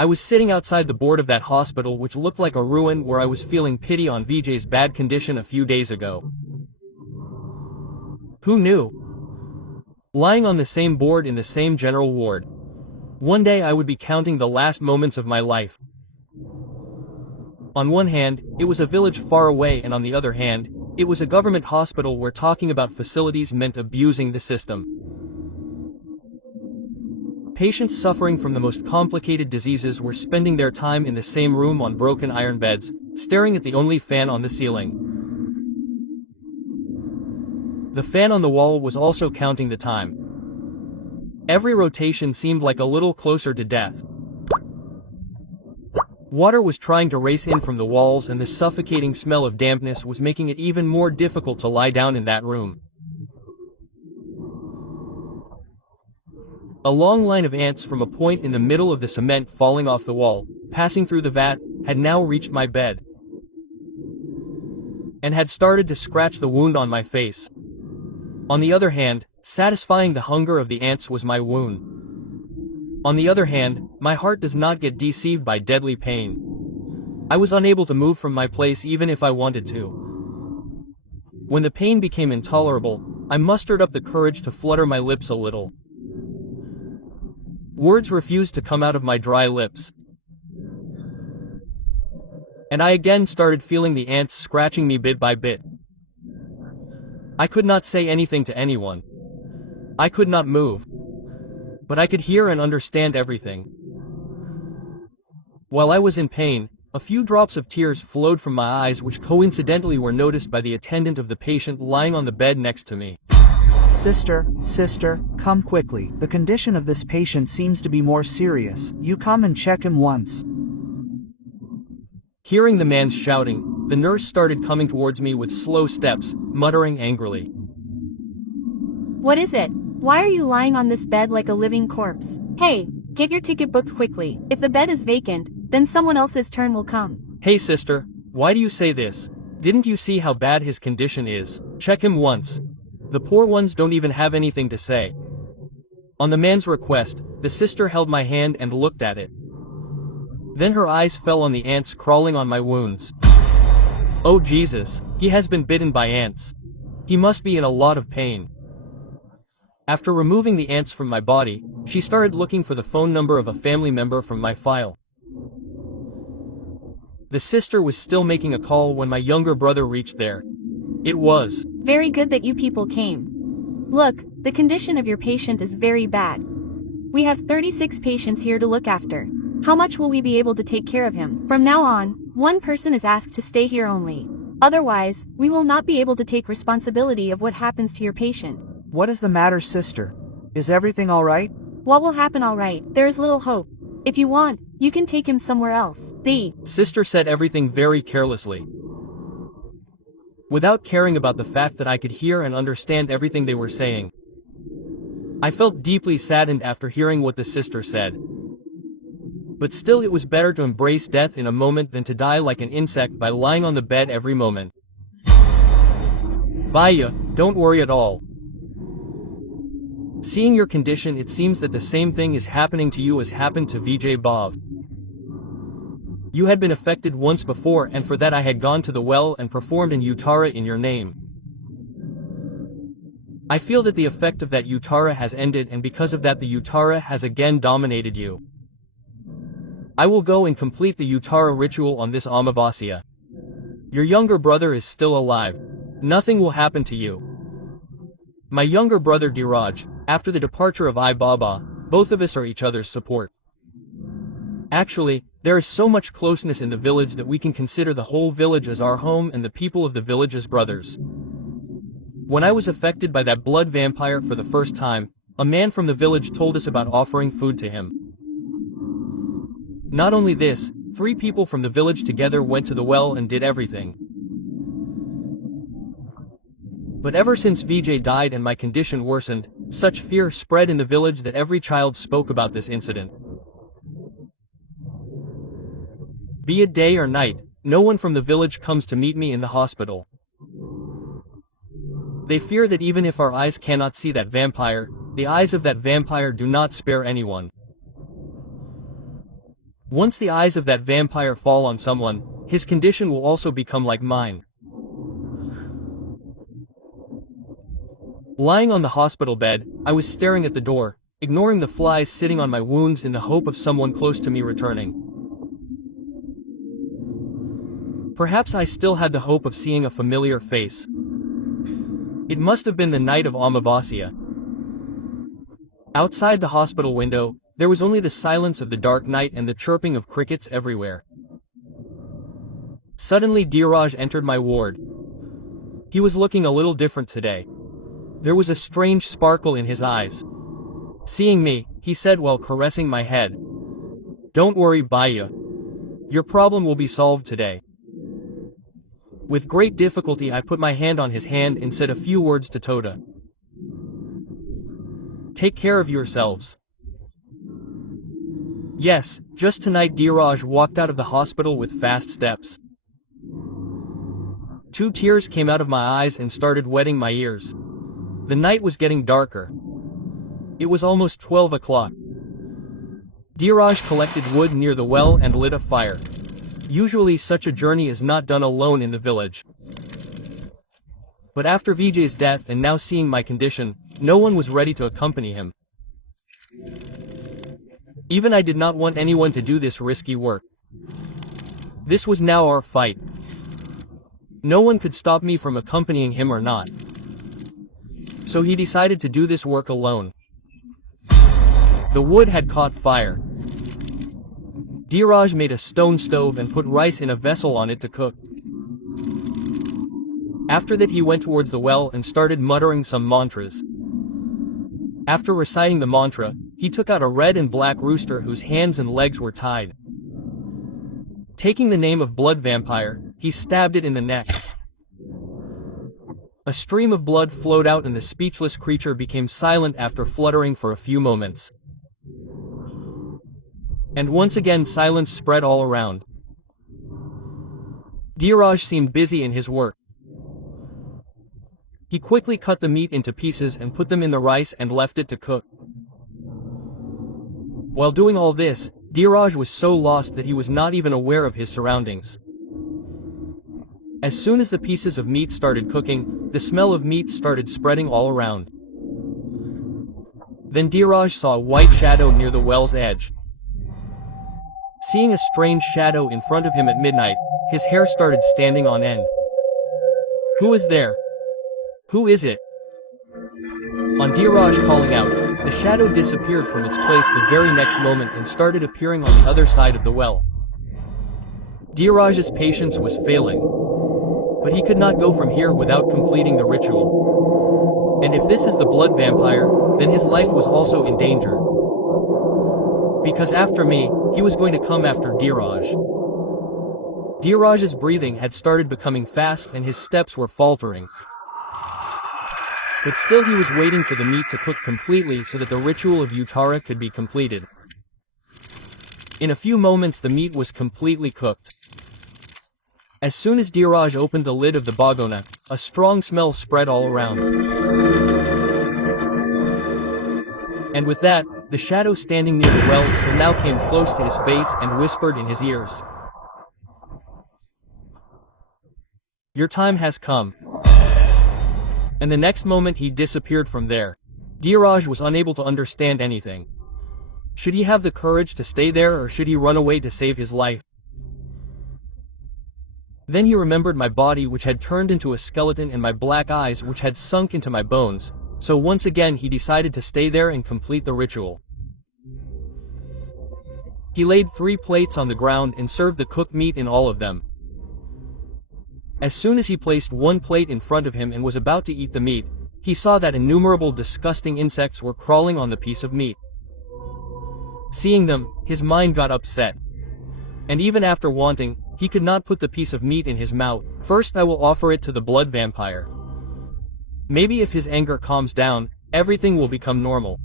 I was sitting outside the board of that hospital which looked like a ruin where I was feeling pity on Vijay's bad condition a few days ago. Who knew? Lying on the same board in the same general ward. One day I would be counting the last moments of my life. On one hand, it was a village far away, and on the other hand, it was a government hospital where talking about facilities meant abusing the system. Patients suffering from the most complicated diseases were spending their time in the same room on broken iron beds, staring at the only fan on the ceiling. The fan on the wall was also counting the time. Every rotation seemed like a little closer to death. Water was trying to race in from the walls, and the suffocating smell of dampness was making it even more difficult to lie down in that room. A long line of ants from a point in the middle of the cement falling off the wall, passing through the vat, had now reached my bed, and had started to scratch the wound on my face. On the other hand, satisfying the hunger of the ants was my wound. On the other hand, my heart does not get deceived by deadly pain. I was unable to move from my place even if I wanted to. When the pain became intolerable, I mustered up the courage to flutter my lips a little. Words refused to come out of my dry lips, and I again started feeling the ants scratching me bit by bit. I could not say anything to anyone. I could not move, but I could hear and understand everything. While I was in pain, a few drops of tears flowed from my eyes, which coincidentally were noticed by the attendant of the patient lying on the bed next to me. Sister, come quickly. The condition of this patient seems to be more serious. You come and check him once. Hearing the man's shouting, the nurse started coming towards me with slow steps, muttering angrily. What is it? Why are you lying on this bed like a living corpse? Hey, get your ticket booked quickly. If the bed is vacant, then someone else's turn will come. Hey sister, why do you say this? Didn't you see how bad his condition is? Check him once. The poor ones don't even have anything to say. On the man's request, the sister held my hand and looked at it. Then her eyes fell on the ants crawling on my wounds. Oh Jesus, he has been bitten by ants. He must be in a lot of pain. After removing the ants from my body, she started looking for the phone number of a family member from my file. The sister was still making a call when my younger brother reached there. It was very good that you people came. Look, the condition of your patient is very bad. We have 36 patients here to look after. How much will we be able to take care of him? From now on, one person is asked to stay here only. Otherwise, we will not be able to take responsibility of what happens to your patient. What is the matter, sister? Is everything all right? What will happen all right? There is little hope. If you want, you can take him somewhere else. The sister said everything very carelessly, without caring about the fact that I could hear and understand everything they were saying. I felt deeply saddened after hearing what the sister said. But still, it was better to embrace death in a moment than to die like an insect by lying on the bed every moment. Bhaiya, don't worry at all. Seeing your condition, it seems that the same thing is happening to you as happened to Vijay Bhav. You had been affected once before, and for that I had gone to the well and performed an Uttara in your name. I feel that the effect of that Uttara has ended, and because of that the Uttara has again dominated you. I will go and complete the Uttara ritual on this Amavasya. Your younger brother is still alive. Nothing will happen to you. My younger brother Dhiraj, after the departure of I Baba, both of us are each other's support. Actually, there is so much closeness in the village that we can consider the whole village as our home and the people of the village as brothers. When I was affected by that blood vampire for the first time, a man from the village told us about offering food to him. Not only this, 3 people from the village together went to the well and did everything. But ever since Vijay died and my condition worsened, such fear spread in the village that every child spoke about this incident. Be it day or night, no one from the village comes to meet me in the hospital. They fear that even if our eyes cannot see that vampire, the eyes of that vampire do not spare anyone. Once the eyes of that vampire fall on someone, his condition will also become like mine. Lying on the hospital bed, I was staring at the door, ignoring the flies sitting on my wounds in the hope of someone close to me returning. Perhaps I still had the hope of seeing a familiar face. It must have been the night of Amavasya. Outside the hospital window, there was only the silence of the dark night and the chirping of crickets everywhere. Suddenly Dheeraj entered my ward. He was looking a little different today. There was a strange sparkle in his eyes. Seeing me, he said while caressing my head, "Don't worry, Bhaiya. Your problem will be solved today." With great difficulty I put my hand on his hand and said a few words to Tota. "Take care of yourselves." Yes, just tonight Dheeraj walked out of the hospital with fast steps. 2 tears came out of my eyes and started wetting my ears. The night was getting darker. It was almost 12 o'clock. Dheeraj collected wood near the well and lit a fire. Usually such a journey is not done alone in the village. But after Vijay's death and now seeing my condition, no one was ready to accompany him. Even I did not want anyone to do this risky work. This was now our fight. No one could stop me from accompanying him or not. So he decided to do this work alone. The wood had caught fire. Dheeraj made a stone stove and put rice in a vessel on it to cook. After that he went towards the well and started muttering some mantras. After reciting the mantra, he took out a red and black rooster whose hands and legs were tied. Taking the name of blood vampire, he stabbed it in the neck. A stream of blood flowed out and the speechless creature became silent after fluttering for a few moments. And once again silence spread all around. Dheeraj seemed busy in his work. He quickly cut the meat into pieces and put them in the rice and left it to cook. While doing all this, Dheeraj was so lost that he was not even aware of his surroundings. As soon as the pieces of meat started cooking, the smell of meat started spreading all around. Then Dheeraj saw a white shadow near the well's edge. Seeing a strange shadow in front of him at midnight, his hair started standing on end. "Who is there? Who is it?" On Dheeraj calling out, the shadow disappeared from its place the very next moment and started appearing on the other side of the well. Dheeraj's patience was failing. But he could not go from here without completing the ritual. And if this is the blood vampire, then his life was also in danger. Because after me, he was going to come after Dheeraj. Dheeraj's breathing had started becoming fast and his steps were faltering. But still he was waiting for the meat to cook completely so that the ritual of Uttara could be completed. In a few moments the meat was completely cooked. As soon as Dheeraj opened the lid of the bagona, a strong smell spread all around. And with that, the shadow standing near the well now came close to his face and whispered in his ears, "Your time has come." And the next moment he disappeared from there. Dheeraj was unable to understand anything. Should he have the courage to stay there or should he run away to save his life? Then he remembered my body which had turned into a skeleton and my black eyes which had sunk into my bones, so once again he decided to stay there and complete the ritual. He laid 3 plates on the ground and served the cooked meat in all of them. As soon as he placed 1 plate in front of him and was about to eat the meat, he saw that innumerable disgusting insects were crawling on the piece of meat. Seeing them, his mind got upset. And even after wanting, he could not put the piece of meat in his mouth. "First I will offer it to the blood vampire. Maybe if his anger calms down, everything will become normal."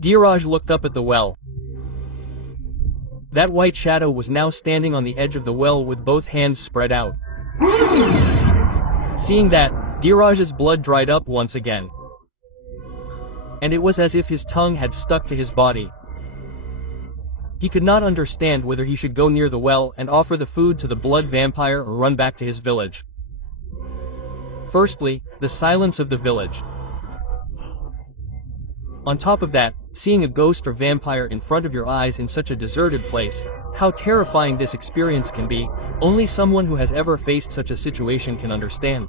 Dheeraj looked up at the well. That white shadow was now standing on the edge of the well with both hands spread out. Seeing that, Dheeraj's blood dried up once again. And it was as if his tongue had stuck to his body. He could not understand whether he should go near the well and offer the food to the blood vampire or run back to his village. Firstly, the silence of the village. On top of that, seeing a ghost or vampire in front of your eyes in such a deserted place, how terrifying this experience can be, only someone who has ever faced such a situation can understand.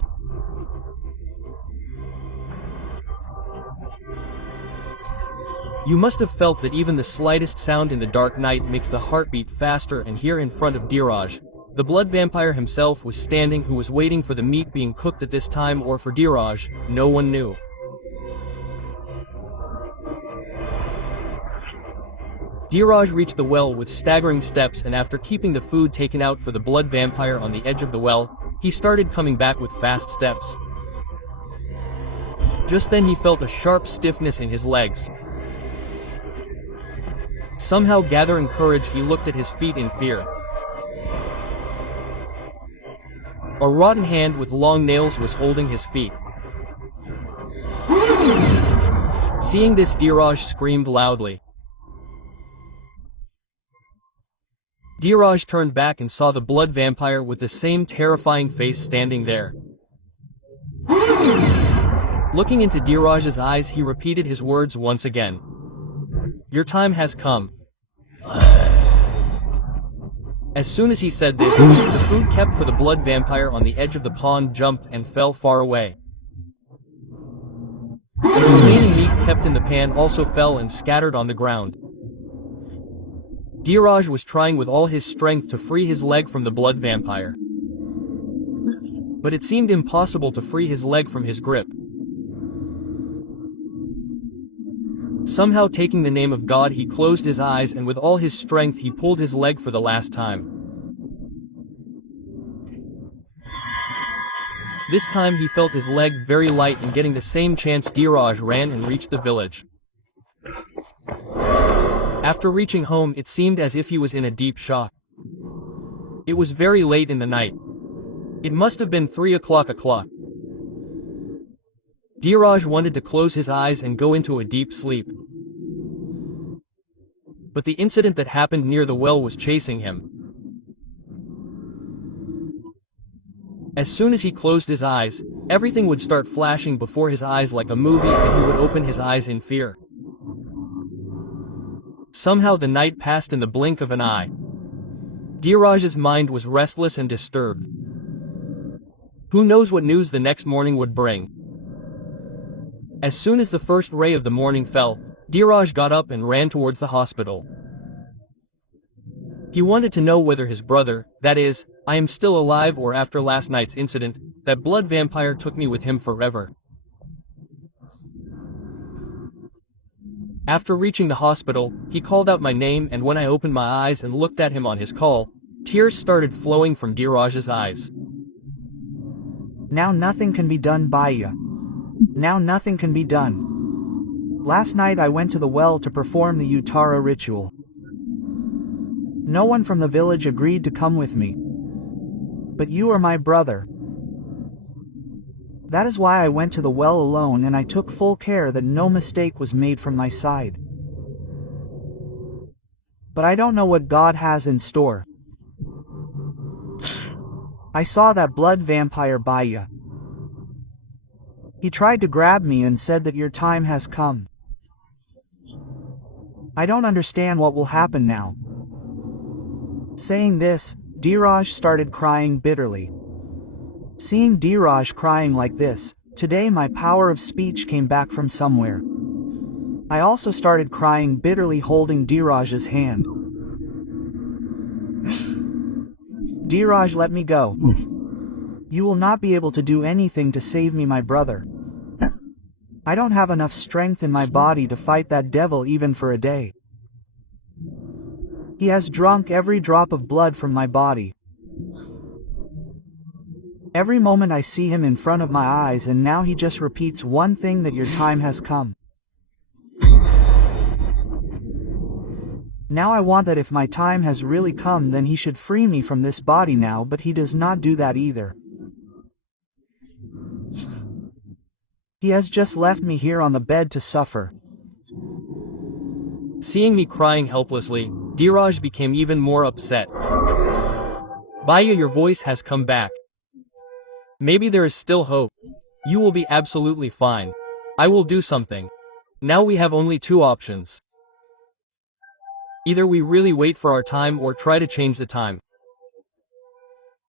You must have felt that even the slightest sound in the dark night makes the heart beat faster, and here in front of Dheeraj, the blood vampire himself was standing, who was waiting for the meat being cooked at this time, or for Dheeraj, no one knew. Dheeraj reached the well with staggering steps, and after keeping the food taken out for the blood vampire on the edge of the well, he started coming back with fast steps. Just then he felt a sharp stiffness in his legs. Somehow gathering courage, he looked at his feet in fear. A rotten hand with long nails was holding his feet. Seeing this, Dheeraj screamed loudly. Dheeraj turned back and saw the blood vampire with the same terrifying face standing there. Looking into Dheeraj's eyes, he repeated his words once again. "Your time has come." As soon as he said this, the food kept for the blood vampire on the edge of the pond jumped and fell far away. And the remaining meat kept in the pan also fell and scattered on the ground. Dheeraj was trying with all his strength to free his leg from the blood vampire. But it seemed impossible to free his leg from his grip. Somehow, taking the name of God, he closed his eyes, and with all his strength he pulled his leg for the last time. This time he felt his leg very light, and getting the same chance, Dheeraj ran and reached the village. After reaching home, it seemed as if he was in a deep shock. It was very late in the night. It must have been 3 o'clock. Dheeraj wanted to close his eyes and go into a deep sleep. But the incident that happened near the well was chasing him. As soon as he closed his eyes, everything would start flashing before his eyes like a movie, and he would open his eyes in fear. Somehow the night passed in the blink of an eye. Dheeraj's mind was restless and disturbed. Who knows what news the next morning would bring? As soon as the first ray of the morning fell, Dheeraj got up and ran towards the hospital. He wanted to know whether his brother, that is, I am still alive, or after last night's incident, that blood vampire took me with him forever. After reaching the hospital, he called out my name, and when I opened my eyes and looked at him on his call, tears started flowing from Dheeraj's eyes. Now nothing can be done, Bhutiya. Now nothing can be done. Last night I went to the well to perform the Uttara ritual. No one from the village agreed to come with me. But you are my brother. That is why I went to the well alone, and I took full care that no mistake was made from my side. But I don't know what God has in store. I saw that blood vampire, Bhutiya. He tried to grab me and said that your time has come. I don't understand what will happen now. Saying this, Dheeraj started crying bitterly. Seeing Dheeraj crying like this, today my power of speech came back from somewhere. I also started crying bitterly, holding Dheeraj's hand. Dheeraj, let me go. You will not be able to do anything to save me, my brother. I don't have enough strength in my body to fight that devil even for a day. He has drunk every drop of blood from my body. Every moment I see him in front of my eyes, and now he just repeats one thing, that your time has come. Now I want that if my time has really come, then he should free me from this body now, but he does not do that either. He has just left me here on the bed to suffer. Seeing me crying helplessly, Dheeraj became even more upset. Bhaiya, your voice has come back. Maybe there is still hope. You will be absolutely fine. I will do something. Now we have only two options. Either we really wait for our time or try to change the time.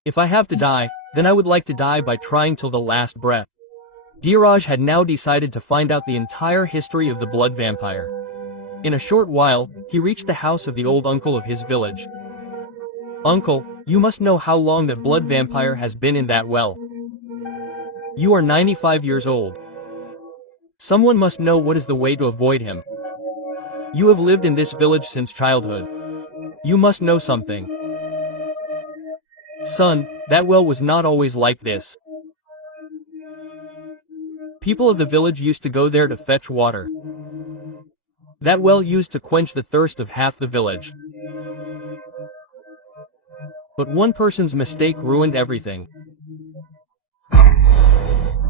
If I have to die, then I would like to die by trying till the last breath. Dheeraj had now decided to find out the entire history of the blood vampire. In a short while, he reached the house of the old uncle of his village. Uncle, you must know how long that blood vampire has been in that well. You are 95 years old. Someone must know what is the way to avoid him. You have lived in this village since childhood. You must know something. Son, that well was not always like this. People of the village used to go there to fetch water. That well used to quench the thirst of half the village. But one person's mistake ruined everything.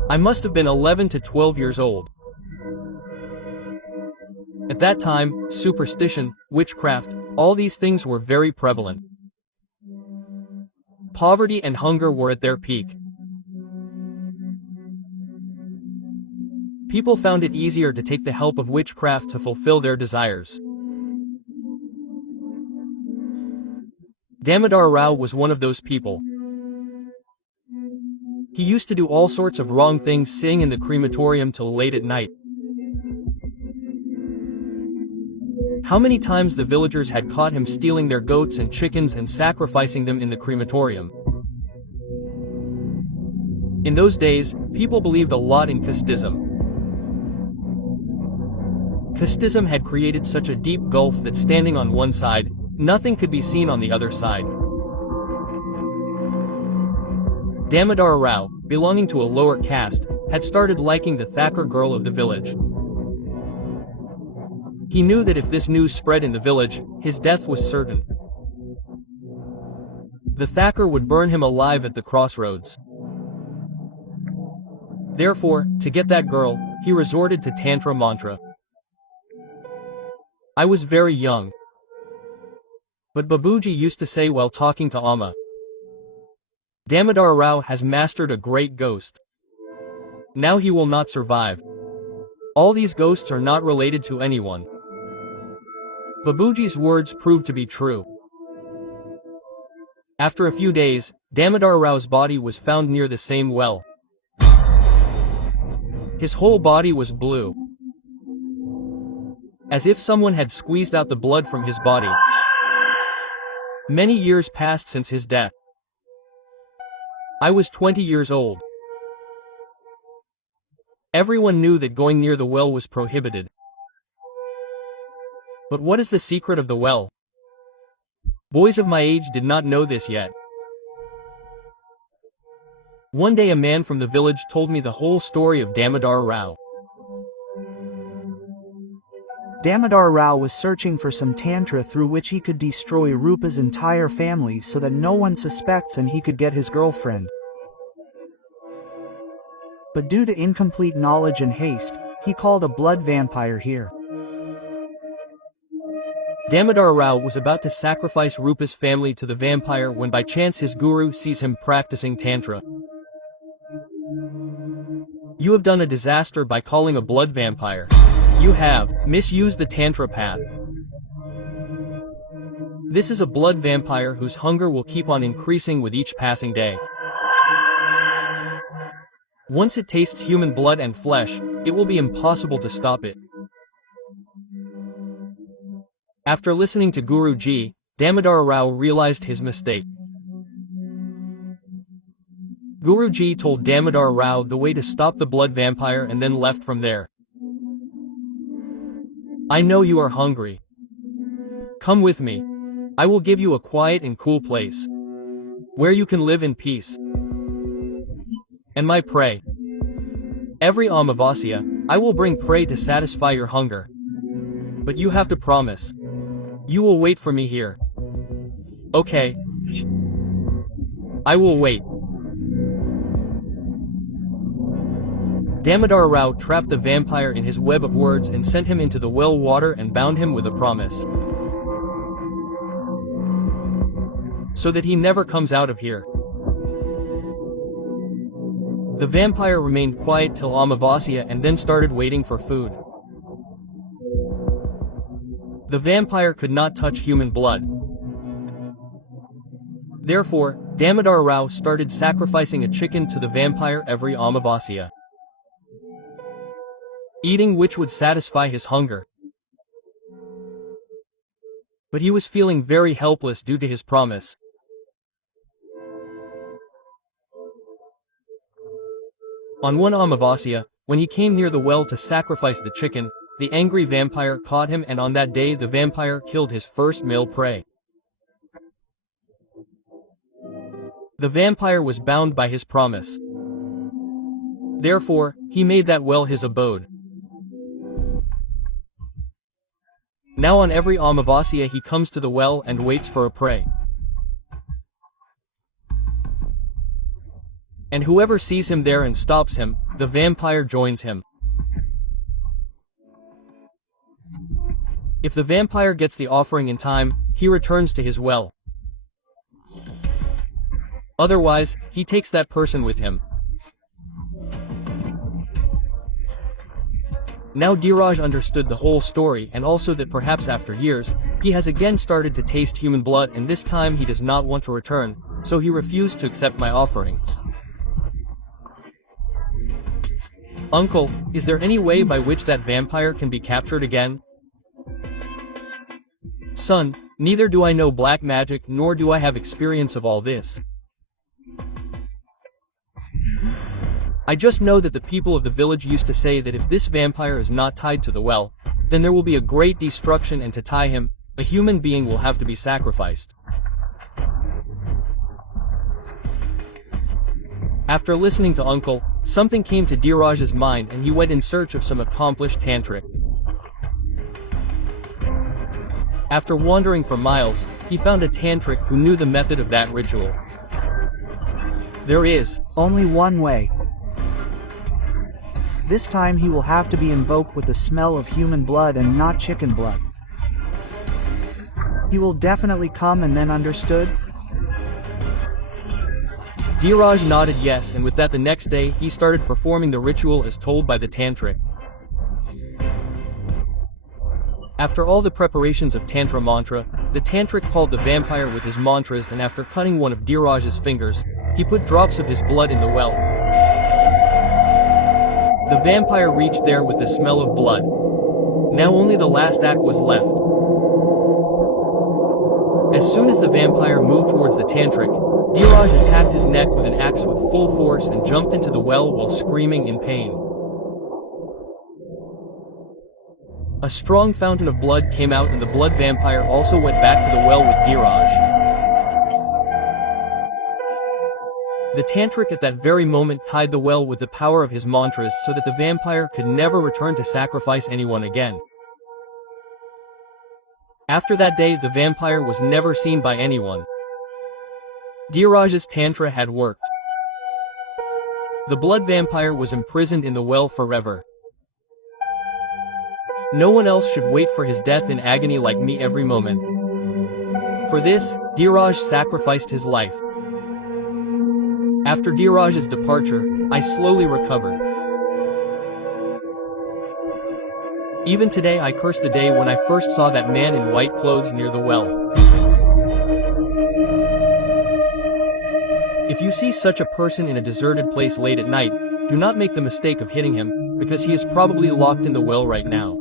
I must have been 11 to 12 years old. At that time, superstition, witchcraft, all these things were very prevalent. Poverty and hunger were at their peak. People found it easier to take the help of witchcraft to fulfill their desires. Damodar Rao was one of those people. He used to do all sorts of wrong things, sitting in the crematorium till late at night. How many times the villagers had caught him stealing their goats and chickens and sacrificing them in the crematorium. In those days, people believed a lot in casteism. Casteism had created such a deep gulf that standing on one side, nothing could be seen on the other side. Damodar Rao, belonging to a lower caste, had started liking the Thakur girl of the village. He knew that if this news spread in the village, his death was certain. The Thakur would burn him alive at the crossroads. Therefore, to get that girl, he resorted to Tantra mantra. I was very young. But Babuji used to say while talking to Amma, Damodar Rao has mastered a great ghost. Now he will not survive. All these ghosts are not related to anyone. Babuji's words proved to be true. After a few days, Damodar Rao's body was found near the same well. His whole body was blue, as if someone had squeezed out the blood from his body. Many years passed since his death. I was 20 years old. Everyone knew that going near the well was prohibited. But what is the secret of the well? Boys of my age did not know this yet. One day a man from the village told me the whole story of Damodar Rao. Damodar Rao was searching for some tantra through which he could destroy Rupa's entire family so that no one suspects and he could get his girlfriend. But due to incomplete knowledge and haste, he called a blood vampire here. Damodar Rao was about to sacrifice Rupa's family to the vampire when by chance his guru sees him practicing tantra. You have done a disaster by calling a blood vampire. You have misused the tantra path. This is a blood vampire whose hunger will keep on increasing with each passing day. Once it tastes human blood and flesh, it will be impossible to stop it. After listening to Guruji, Damodar Rao realized his mistake. Guruji told Damodar Rao the way to stop the blood vampire and then left from there. I know you are hungry. Come with me. I will give you a quiet and cool place, where you can live in peace. And my prey. Every Amavasya, I will bring prey to satisfy your hunger. But you have to promise. You will wait for me here. Okay. I will wait. Damodar Rao trapped the vampire in his web of words and sent him into the well water and bound him with a promise, so that he never comes out of here. The vampire remained quiet till Amavasya and then started waiting for food. The vampire could not touch human blood. Therefore, Damodar Rao started sacrificing a chicken to the vampire every Amavasya, eating which would satisfy his hunger. But he was feeling very helpless due to his promise. On one Amavasya, when he came near the well to sacrifice the chicken, the angry vampire caught him, and on that day the vampire killed his first male prey. The vampire was bound by his promise. Therefore, he made that well his abode. Now on every Amavasya he comes to the well and waits for a prey. And whoever sees him there and stops him, the vampire joins him. If the vampire gets the offering in time, he returns to his well. Otherwise, he takes that person with him. Now Dheeraj understood the whole story, and also that perhaps after years, he has again started to taste human blood, and this time he does not want to return, so he refused to accept my offering. Uncle, is there any way by which that vampire can be captured again? Son, neither do I know black magic nor do I have experience of all this. I just know that the people of the village used to say that if this vampire is not tied to the well, then there will be a great destruction, and to tie him, a human being will have to be sacrificed. After listening to Uncle, something came to Dheeraj's mind and he went in search of some accomplished tantric. After wandering for miles, he found a tantric who knew the method of that ritual. There is only one way. This time he will have to be invoked with the smell of human blood and not chicken blood. He will definitely come, and then understood? Dheeraj nodded yes, and with that the next day he started performing the ritual as told by the tantric. After all the preparations of tantra mantra, the tantric called the vampire with his mantras, and after cutting one of Dheeraj's fingers, he put drops of his blood in the well. The vampire reached there with the smell of blood. Now only the last act was left. As soon as the vampire moved towards the tantric, Dheeraj attacked his neck with an axe with full force and jumped into the well while screaming in pain. A strong fountain of blood came out, and the blood vampire also went back to the well with Dheeraj. The tantric at that very moment tied the well with the power of his mantras so that the vampire could never return to sacrifice anyone again. After that day the vampire was never seen by anyone. Dheeraj's tantra had worked. The blood vampire was imprisoned in the well forever. No one else should wait for his death in agony like me every moment. For this, Dheeraj sacrificed his life. After Dheeraj's departure, I slowly recovered. Even today I curse the day when I first saw that man in white clothes near the well. If you see such a person in a deserted place late at night, do not make the mistake of hitting him, because he is probably locked in the well right now.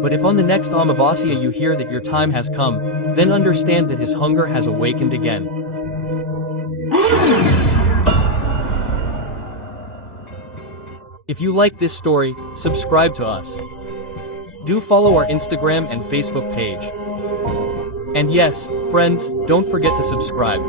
But if on the next Amavasya you hear that your time has come, then understand that his hunger has awakened again. If you like this story, subscribe to us. Do follow our Instagram and Facebook page. And yes, friends, don't forget to subscribe.